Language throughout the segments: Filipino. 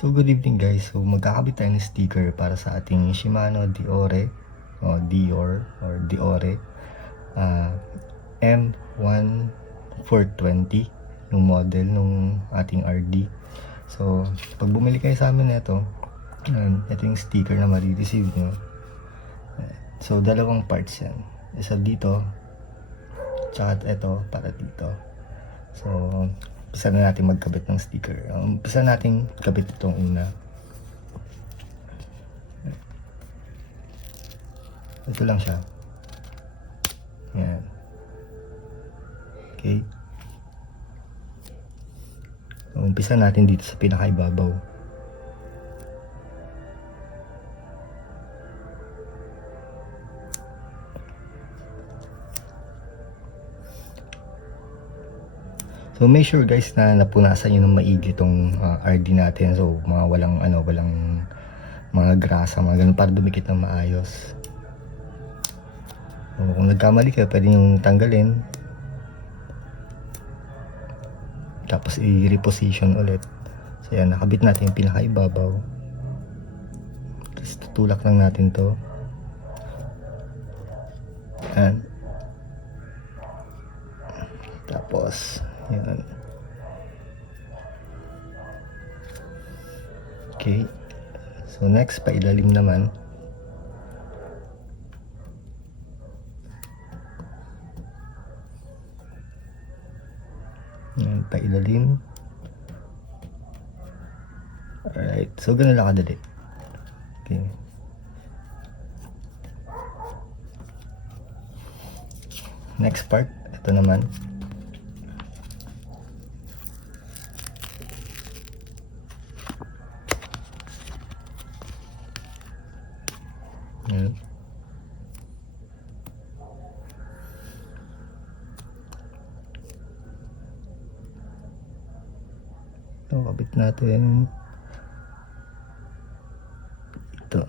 So good evening guys. So magkakabit tayo ng sticker para sa ating Shimano Diore o Diore M1420 yung model nung ating RD. So pag bumili kayo sa amin nito, ito yung sticker na marireceive nyo. So dalawang parts yan, isa dito tsaka ito para dito. So umpisa na natin magkabit ng sticker. Umpisa natin kabit itong una. Ito lang siya. Yan. Okay. So, umpisa natin dito sa pinakaibabaw. So make sure guys na napunasan nyo ng maigi itong RD natin. So mga walang mga grasa, mga ganun, para dumikit ng maayos. So, kung nagkamali kayo, pwede nyo tanggalin. Tapos i-reposition ulit. So yan, nakabit natin yung pinakaibabaw. Tapos tutulak lang natin to. Yan. Tapos yan. Okay. So next, pailalim naman. Yan, pailalim. Alright. So ganun lang kadali. Okay. Next part, ito naman. Yan. Ito, kabit natin. Ito.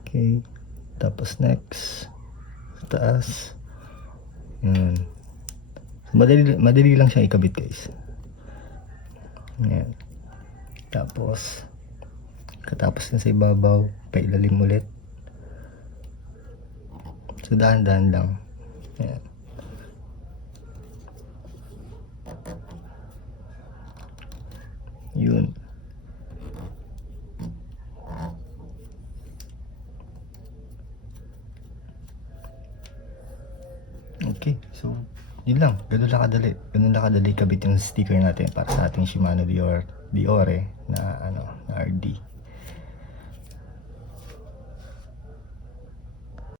Okay. Tapos next, sa taas. Yan. So, madali lang siyang ikabit guys. Yan. Tapos katapos na sa ibabaw, pailalim ulit. So dahan-dahan lang. Yan. Yun. Okay, so yun lang. Ganun lang kadali kabit yung sticker natin para sa ating Shimano Diore na na RD.